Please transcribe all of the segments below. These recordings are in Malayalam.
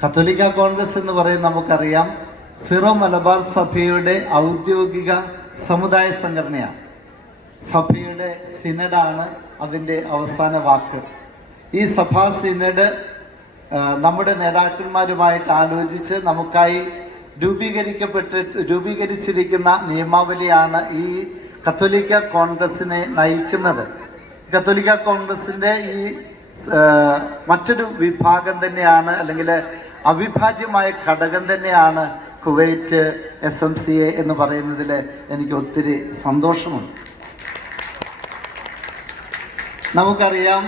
കത്തോലിക്ക കോൺഗ്രസ് എന്ന് പറയുന്നത് നമുക്കറിയാം, സിറോ മലബാർ സഭയുടെ ഔദ്യോഗിക സമുദായ സംഘടനയാണ്. സഭയുടെ സിനഡാണ് അതിൻ്റെ അവസാന വാക്ക്. ഈ സഭാ സിനഡ് നമ്മുടെ നേതാക്കന്മാരുമായിട്ട് ആലോചിച്ച് നമുക്കായി രൂപീകരിച്ചിരിക്കുന്ന നിയമാവലിയാണ് ഈ കത്തോലിക്ക കോൺഗ്രസിനെ നയിക്കുന്നത്. കത്തോലിക്ക കോൺഗ്രസിൻ്റെ ഈ മറ്റൊരു വിഭാഗം തന്നെയാണ്, അല്ലെങ്കിൽ അവിഭാജ്യമായ ഘടകം തന്നെയാണ് കുവൈറ്റ് SMCA എന്ന് പറയുന്നതിൽ എനിക്ക് ഒത്തിരി സന്തോഷമുണ്ട്. നമുക്കറിയാം,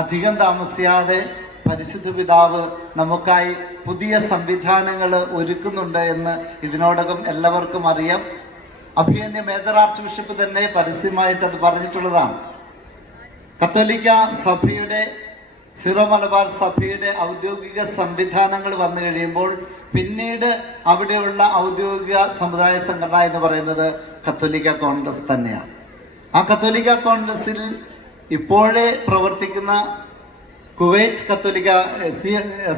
അധികം താമസിയാതെ പരിശുദ്ധ പിതാവ് നമുക്കായി പുതിയ സംവിധാനങ്ങൾ ഒരുക്കുന്നുണ്ട് എന്ന് ഇതിനോടകം എല്ലാവർക്കും അറിയാം. അഭിമന്യ മേജർ ആർച്ച് ബിഷപ്പ് തന്നെ പരസ്യമായിട്ട് അത് പറഞ്ഞിട്ടുള്ളതാണ്. കത്തോലിക്ക സഭയുടെ, സിറോ മലബാർ സഭയുടെ ഔദ്യോഗിക സംവിധാനങ്ങൾ വന്നു കഴിയുമ്പോൾ പിന്നീട് അവിടെയുള്ള ഔദ്യോഗിക സമുദായ സംഘടന എന്ന് പറയുന്നത് കത്തോലിക്ക കോൺഗ്രസ് തന്നെയാണ്. ആ കത്തോലിക്ക കോൺഗ്രസിൽ ഇപ്പോഴേ പ്രവർത്തിക്കുന്ന കുവൈറ്റ് കത്തോലിക്ക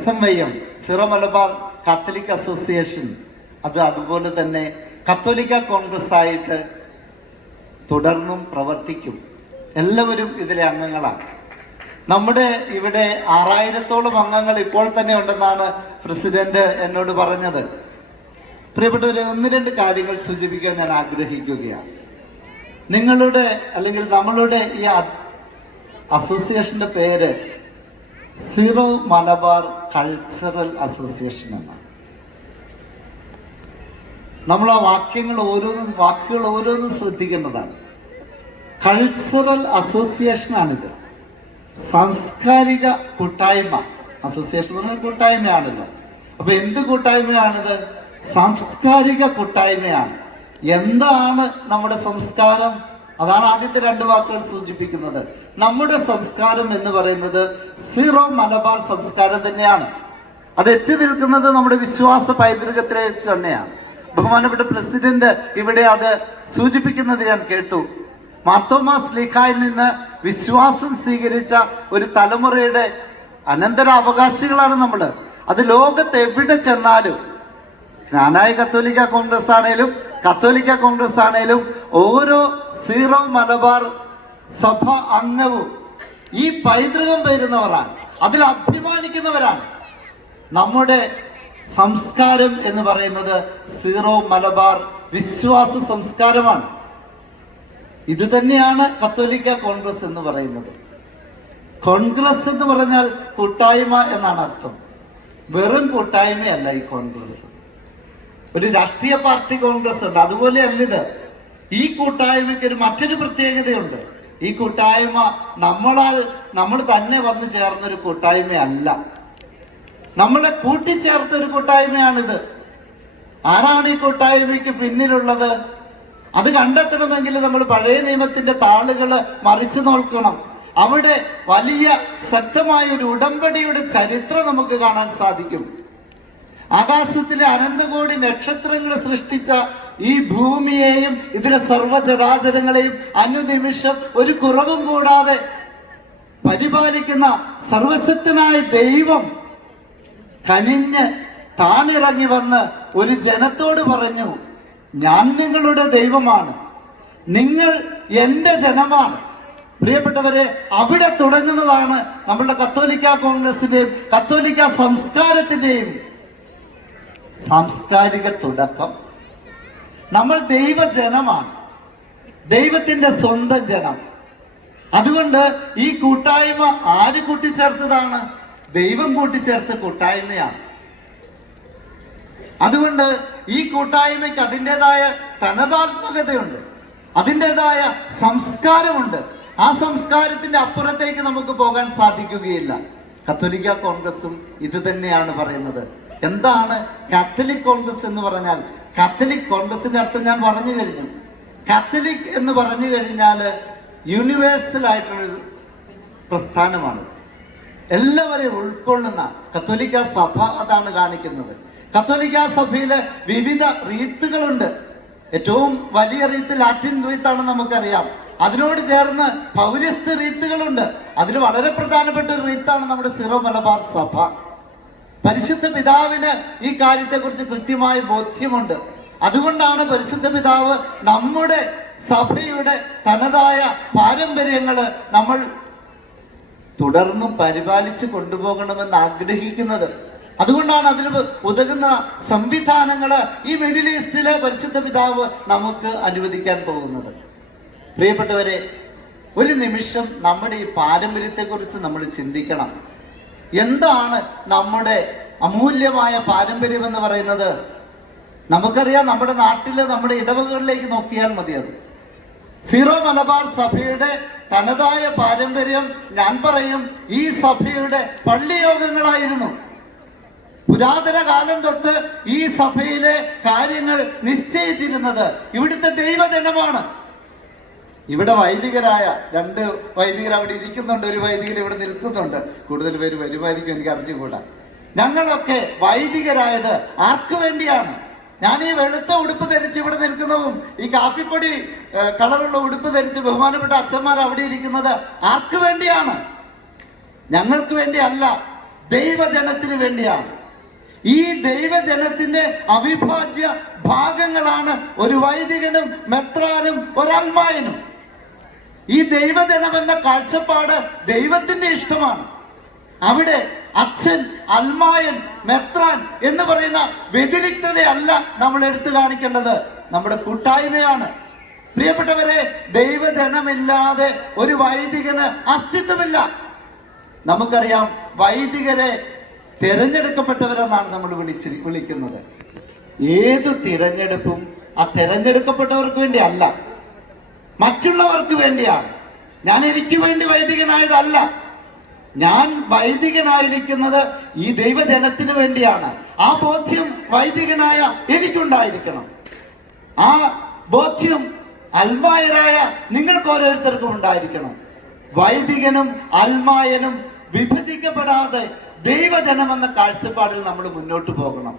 SMIM, Syro Malabar Catholic association, അതുപോലെ തന്നെ കത്തോലിക്ക കോൺഗ്രസ് ആയിട്ട് തുടർന്നും പ്രവർത്തിക്കും. എല്ലാവരും ഇതിലെ അംഗങ്ങളാണ്. നമ്മുടെ ഇവിടെ 6000-ഓളം അംഗങ്ങൾ ഇപ്പോൾ തന്നെ ഉണ്ടെന്നാണ് പ്രസിഡന്റ് എന്നോട് പറഞ്ഞത്. പ്രിയപ്പെട്ടവരെ, 1-2 കാര്യങ്ങൾ സൂചിപ്പിക്കാൻ ഞാൻ ആഗ്രഹിക്കുകയാണ്. നിങ്ങളുടെ അല്ലെങ്കിൽ നമ്മളുടെ ഈ അസോസിയേഷന്റെ പേര് സിറോ മലബാർ കൾച്ചറൽ അസോസിയേഷൻ എന്നാണ്. നമ്മൾ ആ വാക്കുകൾ ഓരോന്നും ശ്രദ്ധിക്കേണ്ടതാണ്. കൾച്ചറൽ അസോസിയേഷനാണിത്. സാംസ്കാരിക കൂട്ടായ്മ. അസോസിയേഷൻ എന്ന് പറഞ്ഞാൽ കൂട്ടായ്മയാണല്ലോ. അപ്പൊ എന്ത് കൂട്ടായ്മയാണിത്? സാംസ്കാരിക കൂട്ടായ്മയാണ്. എന്താണ് നമ്മുടെ സംസ്കാരം? അതാണ് ആദ്യത്തെ 2 വാക്കുകൾ സൂചിപ്പിക്കുന്നത്. നമ്മുടെ സംസ്കാരം എന്ന് പറയുന്നത് സിറോ മലബാർ സംസ്കാരം തന്നെയാണ്. അത് എത്തി നിൽക്കുന്നത് നമ്മുടെ വിശ്വാസ പൈതൃകത്തിലെ തന്നെയാണ്. ബഹുമാനപ്പെട്ട പ്രസിഡന്റ് ഇവിടെ അത് സൂചിപ്പിക്കുന്നത് ഞാൻ കേട്ടു. മാർത്തോമാ ശ്ലീഹായിൽ നിന്ന് വിശ്വാസം സ്വീകരിച്ച ഒരു തലമുറയുടെ അനന്തരാവകാശികളാണ് നമ്മൾ. അത് ലോകത്ത് എവിടെ ചെന്നാലും, ജ്ഞാനായ കത്തോലിക്ക കോൺഗ്രസ് ആണേലും കത്തോലിക്ക കോൺഗ്രസ് ആണേലും ഓരോ സീറോ മലബാർ സഭ അംഗവും ഈ പൈതൃകം പേരുന്നവരാണ്, അതിൽ അഭിമാനിക്കുന്നവരാണ്. നമ്മുടെ സംസ്കാരം എന്ന് പറയുന്നത് സീറോ മലബാർ വിശ്വാസ സംസ്കാരമാണ്. ഇത് തന്നെയാണ് കത്തോലിക്ക കോൺഗ്രസ് എന്ന് പറയുന്നത്. കോൺഗ്രസ് എന്ന് പറഞ്ഞാൽ കൂട്ടായ്മ എന്നാണ് അർത്ഥം. വെറും കൂട്ടായ്മയല്ല ഈ കോൺഗ്രസ്. ഒരു രാഷ്ട്രീയ പാർട്ടി കോൺഗ്രസ് ഉണ്ട്, അതുപോലെ അല്ല ഇത്. ഈ കൂട്ടായ്മയ്ക്ക് മറ്റൊരു പ്രത്യേകതയുണ്ട്. ഈ കൂട്ടായ്മ നമ്മൾ തന്നെ വന്നു ചേർന്നൊരു കൂട്ടായ്മയല്ല, നമ്മളെ കൂട്ടിച്ചേർത്ത ഒരു കൂട്ടായ്മയാണിത്. ആരാണ് ഈ കൂട്ടായ്മയ്ക്ക് പിന്നിലുള്ളത്? അത് കണ്ടെത്തണമെങ്കിൽ നമ്മൾ പഴയ നിയമത്തിന്റെ താളുകൾ മറിച്ചു നോക്കണം. അവിടെ വലിയ ശക്തമായ ഒരു ഉടമ്പടിയുടെ ചരിത്രം നമുക്ക് കാണാൻ സാധിക്കും. ആകാശത്തിലെ അനന്തകോടി നക്ഷത്രങ്ങൾ സൃഷ്ടിച്ച ഈ ഭൂമിയെയും ഇതിലെ സർവ്വചരാചരങ്ങളെയും അനുനിമിഷം ഒരു കുറവും കൂടാതെ പരിപാലിക്കുന്ന സർവശക്തനായ ദൈവം കനിഞ്ഞ് താണിറങ്ങി വന്ന് ഒരു ജനത്തോട് പറഞ്ഞു, ഞാൻ നിങ്ങളുടെ ദൈവമാണ്, നിങ്ങൾ എൻ്റെ ജനമാണ്. പ്രിയപ്പെട്ടവരെ, അവിടെ തുടങ്ങുന്നതാണ് നമ്മളുടെ കത്തോലിക്ക കോൺഗ്രസിന്റെയും കത്തോലിക്ക സംസ്കാരത്തിന്റെയും സാംസ്കാരിക തുടക്കം. നമ്മൾ ദൈവജനമാണ്, ദൈവത്തിന്റെ സ്വന്തം ജനം. അതുകൊണ്ട് ഈ കൂട്ടായ്മ ആര് കൂട്ടിച്ചേർത്തതാണ്? ദൈവം കൂട്ടിച്ചേർത്ത കൂട്ടായ്മയാണ്. അതുകൊണ്ട് ഈ കൂട്ടായ്മയ്ക്ക് അതിൻ്റെതായ തനതാത്മകതയുണ്ട്, അതിൻ്റെതായ സംസ്കാരമുണ്ട്. ആ സംസ്കാരത്തിന്റെ അപ്പുറത്തേക്ക് നമുക്ക് പോകാൻ സാധിക്കുകയില്ല. കത്തോലിക്ക കോൺഗ്രസും ഇത് തന്നെയാണ് പറയുന്നത്. എന്താണ് കാത്തലിക് കോൺഗ്രസ് എന്ന് പറഞ്ഞാൽ? കാത്തലിക് കോൺഗ്രസിന്റെ അർത്ഥം ഞാൻ പറഞ്ഞു കഴിഞ്ഞു. കാത്തലിക് എന്ന് പറഞ്ഞു കഴിഞ്ഞാൽ യൂണിവേഴ്സൽ ആയിട്ടുള്ളൊരു പ്രസ്ഥാനമാണ്, എല്ലാവരെയും ഉൾക്കൊള്ളുന്ന. കത്തോലിക്ക സഭ അതാണ് കാണിക്കുന്നത്. കത്തോലിക്ക സഭയിലെ വിവിധ റീത്തുകളുണ്ട്. ഏറ്റവും വലിയ റീത്ത് ലാറ്റിൻ റീത്താണ്, നമുക്കറിയാം. അതിനോട് ചേർന്ന് പൗരസ്ത്യ റീത്തുകളുണ്ട്. അതിൽ വളരെ പ്രധാനപ്പെട്ട ഒരു റീത്താണ് നമ്മുടെ സിറോ മലബാർ സഭ. പരിശുദ്ധ പിതാവിന് ഈ കാര്യത്തെക്കുറിച്ച് കൃത്യമായ ബോധ്യമുണ്ട്. അതുകൊണ്ടാണ് പരിശുദ്ധ പിതാവ് നമ്മുടെ സഭയുടെ തനതായ പാരമ്പര്യങ്ങള് നമ്മൾ തുടർന്നും പരിപാലിച്ച് കൊണ്ടുപോകണമെന്ന് ആഗ്രഹിക്കുന്നത്. അതുകൊണ്ടാണ് അതിന് ഉതകുന്ന സംവിധാനങ്ങള് ഈ മിഡിൽ ഈസ്റ്റിലെ പരിശുദ്ധ പിതാവ് നമുക്ക് അനുവദിക്കാൻ പോകുന്നത്. പ്രിയപ്പെട്ടവരെ, ഒരു നിമിഷം നമ്മുടെ ഈ പാരമ്പര്യത്തെക്കുറിച്ച് നമ്മൾ ചിന്തിക്കണം. എന്താണ് നമ്മുടെ അമൂല്യമായ പാരമ്പര്യം എന്ന് പറയുന്നത്? നമുക്കറിയാം, നമ്മുടെ നാട്ടിലെ നമ്മുടെ ഇടവകളിലേക്ക് നോക്കിയാൽ മതി. അത് സീറോ മലബാർ സഭയുടെ തനതായ പാരമ്പര്യം ഞാൻ പറയും ഈ സഭയുടെ പള്ളിയോഗങ്ങളായിരുന്നു. പുരാതന കാലം തൊട്ട് ഈ സഭയിലെ കാര്യങ്ങൾ നിശ്ചയിച്ചിരുന്നത് ഇവിടുത്തെ ദൈവജനമാണ്. ഇവിടെ വൈദികരായ 2 വൈദികർ അവിടെ ഇരിക്കുന്നുണ്ട്, ഒരു വൈദികർ ഇവിടെ നിൽക്കുന്നുണ്ട്. കൂടുതൽ പേര് വരുമായിരിക്കും, എനിക്ക് അറിഞ്ഞുകൂടാ. ഞങ്ങളൊക്കെ വൈദികരായത് ആർക്ക് വേണ്ടിയാണ്? ഞാൻ ഈ വെളുത്ത ഉടുപ്പ് ധരിച്ച് ഇവിടെ നിൽക്കുന്നതും ഈ കാപ്പിപ്പൊടി കളറുള്ള ഉടുപ്പ് ധരിച്ച് ബഹുമാനപ്പെട്ട അച്ഛന്മാർ അവിടെ ഇരിക്കുന്നത് ആർക്ക് വേണ്ടിയാണ്? ഞങ്ങൾക്ക് വേണ്ടിയല്ല, ദൈവജനത്തിന് വേണ്ടിയാണ്. ഈ ദൈവജനത്തിന്റെ അവിഭാജ്യ ഭാഗങ്ങളാണ് ഒരു വൈദികനും മെത്രാനും ഒരൽമായനും. ഈ ദൈവജനം എന്ന കാഴ്ചപ്പാട് ദൈവത്തിന്റെ ഇഷ്ടമാണ്. അവിടെ അച്ഛൻ, അൽമായൻ, മെത്രാൻ എന്ന് പറയുന്ന വ്യതിരിക്തതയല്ല നമ്മൾ എടുത്തു കാണിക്കേണ്ടത്, നമ്മുടെ കൂട്ടായ്മയാണ്. പ്രിയപ്പെട്ടവരെ, ദൈവജനമില്ലാതെ ഒരു വൈദികന് അസ്തിത്വമില്ല. നമുക്കറിയാം, വൈദികരെ തിരഞ്ഞെടുക്കപ്പെട്ടവരെന്നാണ് നമ്മൾ വിളിക്കുന്നത്. ഏതു തിരഞ്ഞെടുപ്പും ആ തിരഞ്ഞെടുക്കപ്പെട്ടവർക്ക് വേണ്ടി അല്ല, മറ്റുള്ളവർക്ക് വേണ്ടിയാണ്. ഞാൻ എനിക്ക് വേണ്ടി വൈദികനായതല്ല, ഞാൻ വൈദികനായിരിക്കുന്നത് ഈ ദൈവജനത്തിന് വേണ്ടിയാണ്. ആ ബോധ്യം വൈദികനായ എനിക്കുണ്ടായിരിക്കണം. ആ ബോധ്യം അൽമായരായ നിങ്ങൾക്ക് ഓരോരുത്തർക്കും ഉണ്ടായിരിക്കണം. വൈദികനും അൽമായനും വിഭജിക്കപ്പെടാതെ ദൈവജനം എന്ന കാഴ്ചപ്പാടിൽ നമ്മൾ മുന്നോട്ട് പോകണം.